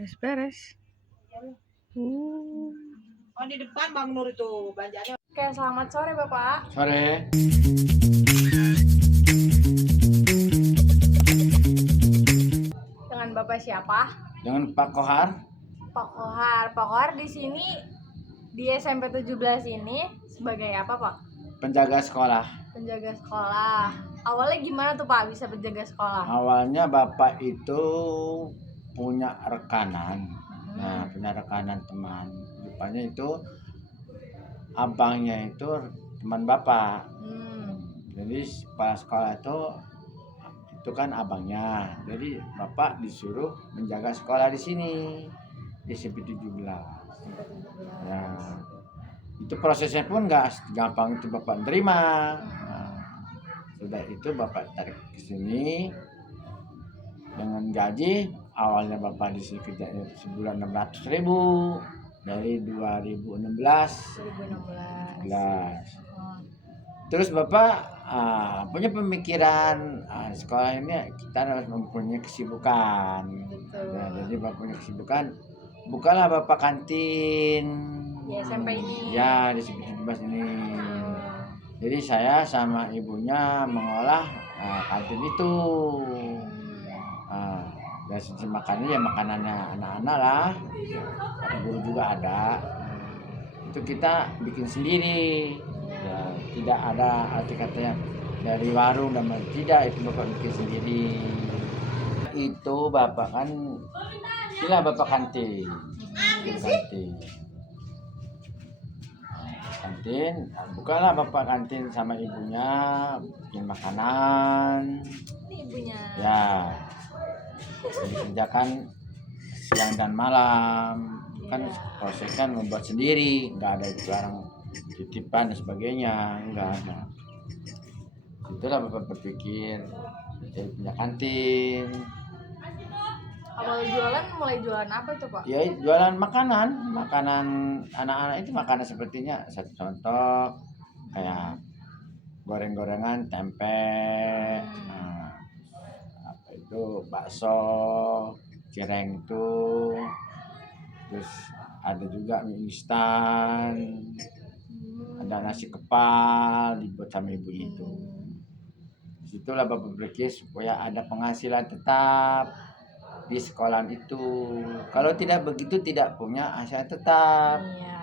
Beres-beres. Oh, di depan Bang Nur itu belanjanya. Oke, selamat sore Bapak. Sore. Dengan Bapak siapa? Dengan Pak Kohar. Pak Kohar. Pak Kohar di sini di SMP 17 ini sebagai apa, Pak? Penjaga sekolah. Penjaga sekolah. Awalnya gimana tuh Pak bisa penjaga sekolah? Awalnya Bapak itu punya rekanan. Nah, punya rekanan teman. Rupanya itu abangnya itu teman Bapak. Jadi kepala sekolah itu kan abangnya. Jadi Bapak disuruh menjaga sekolah di sini di SMP 17. Ya, itu prosesnya pun nggak gampang itu Bapak terima. Nah, sudah itu Bapak tarik ke sini dengan gaji awalnya Bapak di sini kerjanya sebulan 600.000 dari 2016. Terus Bapak punya pemikiran sekolah ini kita harus mempunyai kesibukan. Nah, jadi Bapak punya kesibukan, bukalah Bapak kantin di SMP ini. Ya, di SMP 17 ini. Jadi saya sama ibunya mengolah kantin itu. Dari sisi makannya ya makanannya anak-anak lah. Guru juga ada. Itu kita bikin sendiri. Ya, tidak ada arti katanya dari warung dan tidak, itu Bapak bikin sendiri. Itu Bapak kan inilah Bapak kantin. Bukalah Bapak kantin sama ibunya bikin makanan. Ini ibunya. Ya. Dikerjakan siang dan malam. Kan proses kan membuat sendiri, nggak ada barang titipan dan sebagainya, enggak ada. Itulah Bapak berpikir jadi punya kantin. Awal jualan mulai jualan apa itu Pak? Ya jualan makanan anak-anak itu, makanan sepertinya satu contoh kayak goreng-gorengan, tempe, apa itu bakso, cireng itu, terus ada juga mie instan, ada nasi kepal dibuat sama ibu itu. Situlah Bapak berpikir supaya ada penghasilan tetap di sekolah itu. Kalau tidak begitu tidak punya hasil tetap. Iya.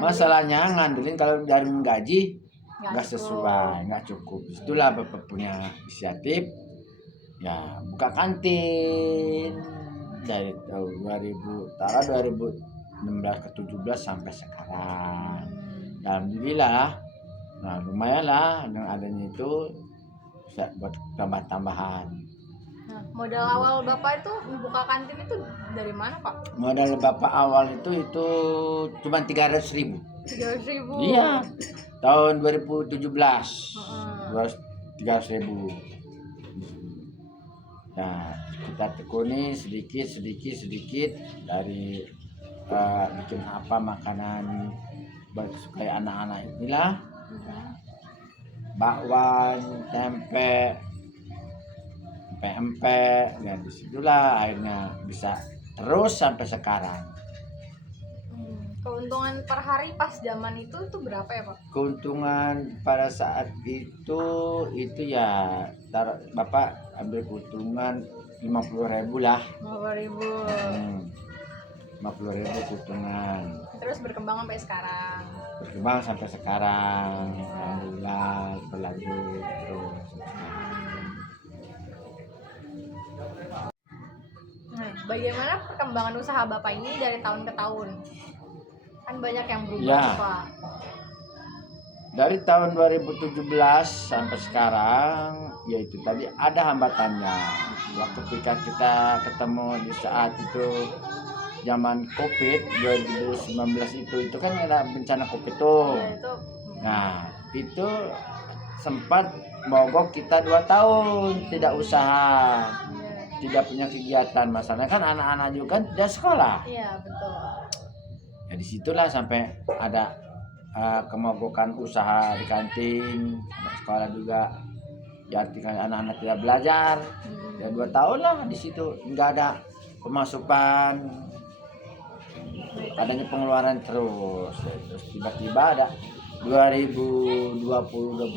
Masalahnya ngandelin kalau dari gaji nggak sesuai, nggak cukup. Itulah Bapak punya inisiatif ya buka kantin dari tahun 2016 ke 17 sampai sekarang. Alhamdulillah. Nah, lumayan lah dengan adanya itu bisa buat tambah-tambahan. Nah, modal awal Bapak itu membuka kantin itu dari mana Pak? Modal Bapak awal itu cuma 300.000. 300.000. Iya. Tahun 2017. 300.000. Nah, kita tekuni sedikit dari bikin apa makanan buat supaya anak-anak inilah. Bakwan, tempe, empek, dan disitulah akhirnya bisa terus sampai sekarang. Keuntungan per hari pas zaman itu berapa ya Pak? Keuntungan pada saat itu ya Bapak ambil keuntungan 50.000 lah. 50.000. 50.000 keuntungan. Terus berkembang sampai sekarang. Alhamdulillah berlanjut terus. Nah, bagaimana perkembangan usaha Bapak ini dari tahun ke tahun? Kan banyak yang berubah ya. Pak. Dari tahun 2017 sampai sekarang, yaitu tadi ada hambatannya. Waktu kita ketemu di saat itu zaman COVID 2019 itu kan ada bencana COVID tuh. Ya, itu. Nah, itu sempat mogok kita 2 tahun tidak usaha. Tidak punya kegiatan, masalahnya kan anak-anak juga kan tidak sekolah. Iya betul. Ya disitulah sampai ada kemogokan usaha di kantin, sekolah juga. Ya artinya anak-anak tidak belajar. Ya 2 tahun lah di situ nggak ada pemasukan, adanya pengeluaran terus tiba-tiba ada 2020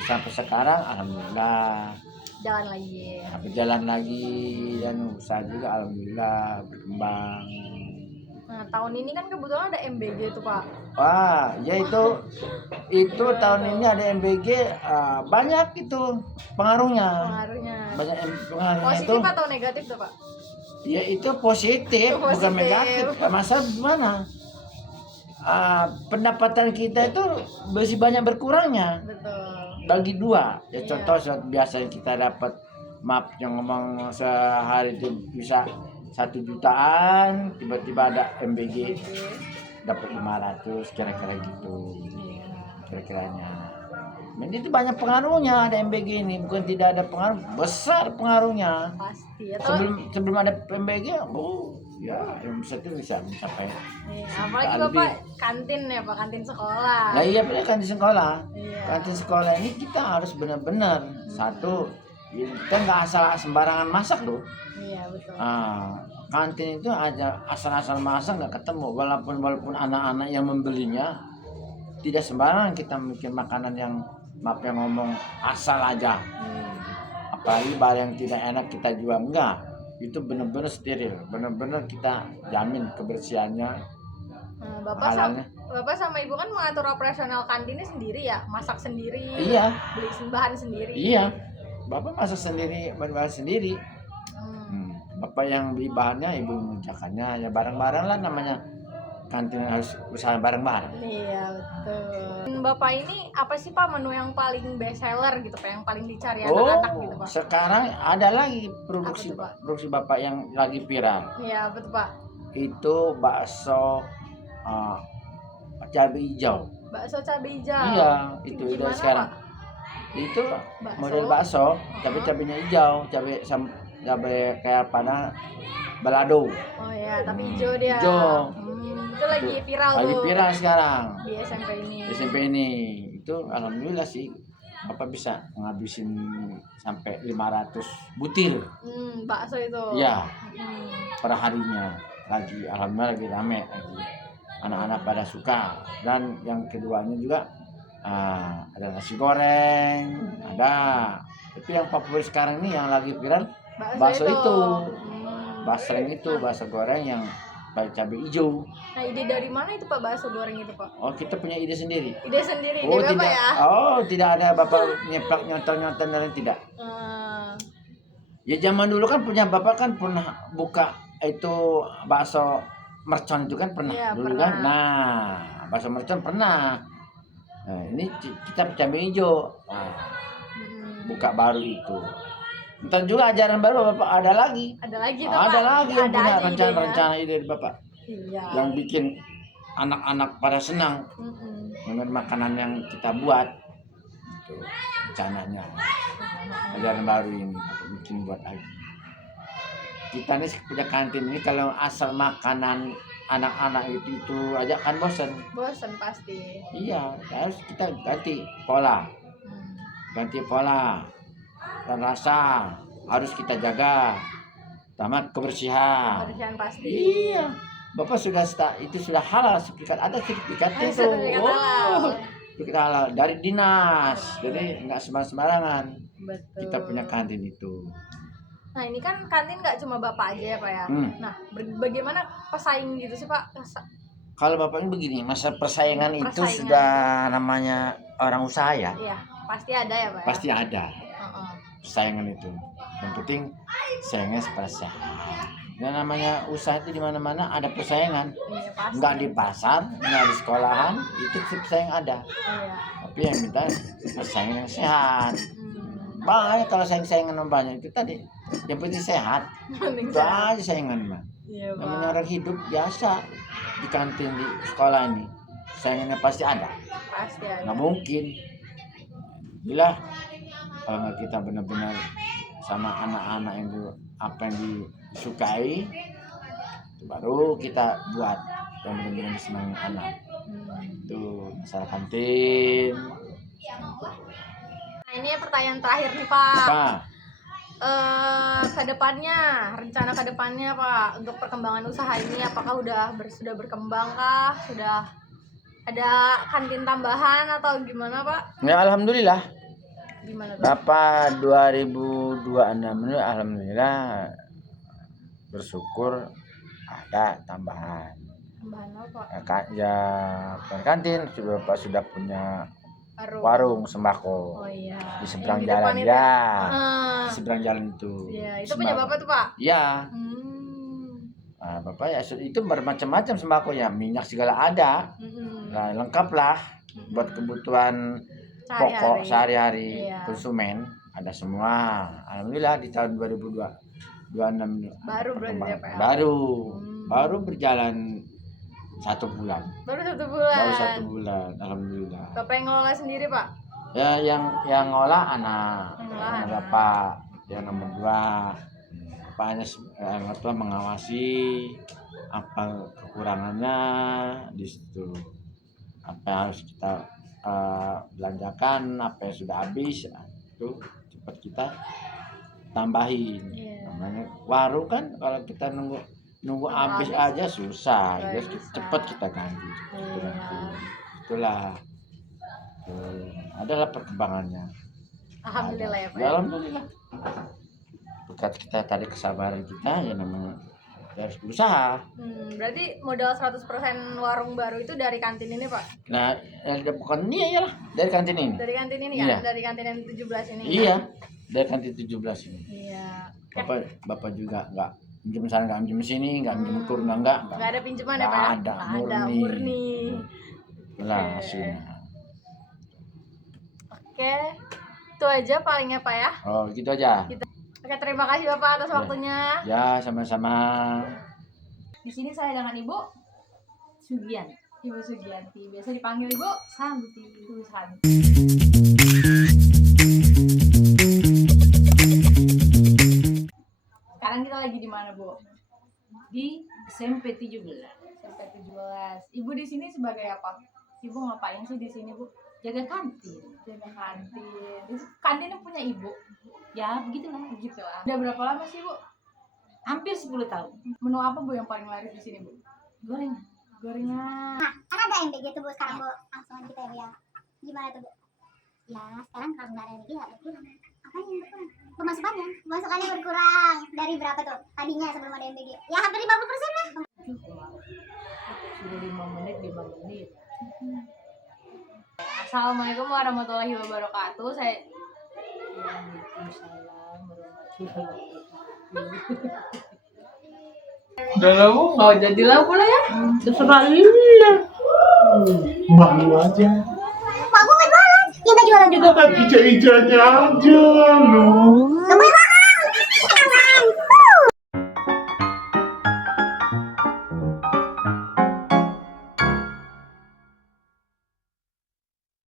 sampai sekarang alhamdulillah Jalan lagi. berjalan lagi dan usaha juga alhamdulillah berkembang. Nah, tahun ini kan kebetulan ada MBG tuh Pak. Wah, ya itu tahun ini ada MBG, banyak itu pengaruhnya. Pengaruhnya. Banyak pengaruhnya itu. Positif atau negatif tuh Pak? Ya itu positif, bukan Positif. negatif. Masa gimana? Pendapatan kita itu masih banyak berkurangnya. Betul. Bagi dua. Ya Iya. contoh biasanya kita dapat maaf yang ngomong sehari itu bisa 1 jutaan, tiba-tiba ada MBG dapat 500 kira-kira gitu. Iya. Kira-kiranya. Ini itu banyak pengaruhnya ada MBG ini, bukan tidak ada pengaruh, besar pengaruhnya. Pasti. Atau Sebelum ada MBG, ya yang bisa itu bisa mencapai. iya, apalagi lebih. Bapak kantin ya Pak, kantin sekolah. Nah iya benar kan di sekolah. Iya. Kantin sekolah ini kita harus benar-benar satu, kita nggak asal sembarangan masak loh. Iya, betul. Kantin itu aja asal-asal masak nggak ketemu, walaupun anak-anak yang membelinya tidak sembarangan kita bikin makanan yang maaf yang ngomong asal aja. Apalagi barang yang tidak enak kita jual, enggak. Itu benar-benar steril, benar-benar kita jamin kebersihannya. Nah, halalnya. Bapak sama Ibu kan mengatur operasional kantinnya sendiri ya, masak sendiri, Iya, beli bahan sendiri. iya. Bapak masak sendiri, berbahan sendiri. Bapak yang beli bahannya, Ibu mengerjakannya, ya bareng-bareng lah namanya. Kantin harus usaha bareng-bareng. Iya, betul. Bapak ini apa sih Pak menu yang paling best seller gitu Pak, yang paling dicari anak-anak gitu Pak? Sekarang ada lagi produksi Apa tuh, Pak? produksi Bapak yang lagi viral. Iya, betul Pak. Itu bakso cabai hijau. Bakso cabai hijau. Iya, itu Gimana, udah sekarang. Pak? Itu Bakso? model bakso, cabainya hijau, cabai kayak pada balado. Oh ya, tapi hijau dia. Hijau. Itu lagi viral Lagi tuh. viral sekarang. Di SMP ini. SMP ini itu alhamdulillah sih Bapak bisa ngabisin sampai 500 butir. Bakso itu. Iya. Hmm. Per harinya lagi alhamdulillah lagi rame lagi. Anak-anak pada suka, dan yang keduanya juga ada nasi goreng, ada. Tapi yang populer sekarang ini yang lagi viral bakso itu. Basreng itu, bakso goreng yang pakai cabai hijau. Nah, ide dari mana itu Pak bakso goreng itu Pak? Oh, kita punya ide sendiri. Ide sendiri, ide Oh, Bapak tidak. ya? Oh, tidak ada Bapak nyeplak nyonton-nyonton dan tidak. Ya zaman dulu kan punya Bapak kan pernah buka itu bakso mercon itu kan pernah. Iya, Dulu pernah. kan. Nah, bakso mercon pernah. Nah, ini kita cabai hijau. Nah, buka baru itu. Entar juga ajaran baru Bapak ada lagi. Ada lagi tuh Ada Pak. lagi yang Ada punya aja rencana ide dari Bapak. idenya. Iya. Yang bikin anak-anak pada senang dengan makanan yang kita buat. Itu rencananya. Ajaran baru ini Bapak bikin buat lagi. Kita nih punya kantin ini kalau asal makanan anak-anak itu aja kan bosan. Bosan pasti. Iya, harus kita ganti pola. Ganti pola dan rasa harus kita jaga. Tamat kebersihan. Kebersihan pasti. Iya. Bapak sudah itu sudah halal sertifikat, ada sertifikatnya itu. Sertifikat halal. Sertifikat halal dari dinas. Jadi nggak sembarangan. Betul. Kita punya kantin itu. Nah, ini kan kantin nggak cuma Bapak aja ya Pak ya. Nah, bagaimana pesaing gitu sih Pak? Kalau Bapak ini begini, masa persaingan itu Persaingan. sudah namanya orang usaha ya. Iya, pasti ada ya Pak ya? Pasti ada Heeh. persaingan itu. Yang penting saingnya supaya sehat. Dan namanya usaha itu di mana-mana ada persaingan. Iya, pasti. Enggak di pasar, enggak di sekolahan, itu persaingan ada. Iya. Tapi yang minta persaingan yang sehat. Banyak kalau saingan banyak itu tadi. Yang penting sehat. Penting Itu sehat. aja saingan mah. Iya, Pak. Namanya orang hidup biasa di kantin di sekolah ini. Saingannya pasti ada. Pasti ada. Nggak mungkin. Bila kalau nggak kita benar-benar sama anak-anak yang apa yang disukai, itu baru kita buat yang benar-benar senang anak. Itu masalah kantin. Nah, ini pertanyaan terakhir nih Pak. Apa? kedepannya, rencana kedepannya Pak untuk perkembangan usaha ini, apakah sudah berkembang kah? Sudah ada kantin tambahan atau gimana Pak? Ya alhamdulillah. Gimana tuh? Bapak 2026 ini alhamdulillah bersyukur ada tambahan. Tambahan apa? Ya bukan kantin, Bapak sudah punya Warung. warung sembako. Oh iya. Di seberang Yang di jalan depan itu ya. Di Ah. seberang jalan itu. Iya, itu punya Sembako. Bapak tuh Pak? Iya. Hmm. Nah, Bapak ya itu bermacam-macam sembako ya, minyak segala ada. Mm-mm. Nah, lengkap lah buat kebutuhan pokok sehari-hari Iya. konsumen ada semua. Alhamdulillah di tahun 2026 Baru berarti ya, Pak? baru berjalan 1 bulan. Baru 1 bulan. Baru 1 bulan, alhamdulillah. Bapak yang ngelola sendiri Pak? Ya yang ngolah anak, Yang ngolah anak anak. bapak, yang nomor 2. Bapaknya yang tua mengawasi apa kekurangannya di situ, apa yang harus kita belanjakan, apa yang sudah habis, itu cepat kita tambahin. Iya. Namanya warung kan kalau kita nunggu habis aja susah, Nggak jadi bisa. cepat kita ganti. Iya. Itulah. Adalah perkembangannya. Alhamdulillah ya Pak. Ya, alhamdulillah. Berkat kita tadi kesabaran kita ya namanya kita harus berusaha. Berarti modal 100% warung baru itu dari kantin ini Pak? Nah, ya, bukan iya lah dari kantin ini. Dari kantin ini Iya. kan? Dari kantin yang 17 ini? Iya, dari kantin 17 ini. Iya. Bapak juga nggak pinjam sana, nggak pinjam sini, nggak pinjam kur, nggak. Nggak ada pinjaman ya Nggak Pak? ada, Nggak ada, murni. Lah Oke. hasilnya. Oke, itu aja palingnya Pak ya. Oh gitu aja. Oke, terima kasih Bapak atas Ya. waktunya. Ya sama-sama. Di sini saya dengan Ibu Sugianti. Ibu Sugianti, biasa dipanggil Ibu Santi. Ibu Santi. Sekarang kita lagi di mana Bu? Di SMP 17. SMP 17. Ibu di sini sebagai apa? Ibu ngapain sih di sini Bu? Jaga kantin. Jaga kantin. Itu kantinnya punya Ibu. Ya, begitulah. Gitu lah. Udah berapa lama sih Bu? Hampir 10 tahun. Menu apa Bu yang paling laris di sini Bu? Goreng. Gorengan. Kan ada MBG tuh Bu sekarang Bu, langsung kita ya Bu ya. Gimana tuh Bu? Ya sekarang kalau nggak ada MBG ya berkurang. Apa yang berkurang? Pemasukannya berkurang. Dari berapa tuh? Tadinya sebelum ada MBG. Ya hampir 50% lah. Sudah 5 menit, 5 menit. Assalamualaikum warahmatullahi wabarakatuh. Saya Waalaikumsalam warahmatullahi wabarakatuh. Udah lama nggak jadi lah pula ya. Terserah Lila. Malu aja. Pak gue nggak jualan. Ya nggak jualan juga. Kita kan hijau-hijaunya aja lu. Namanya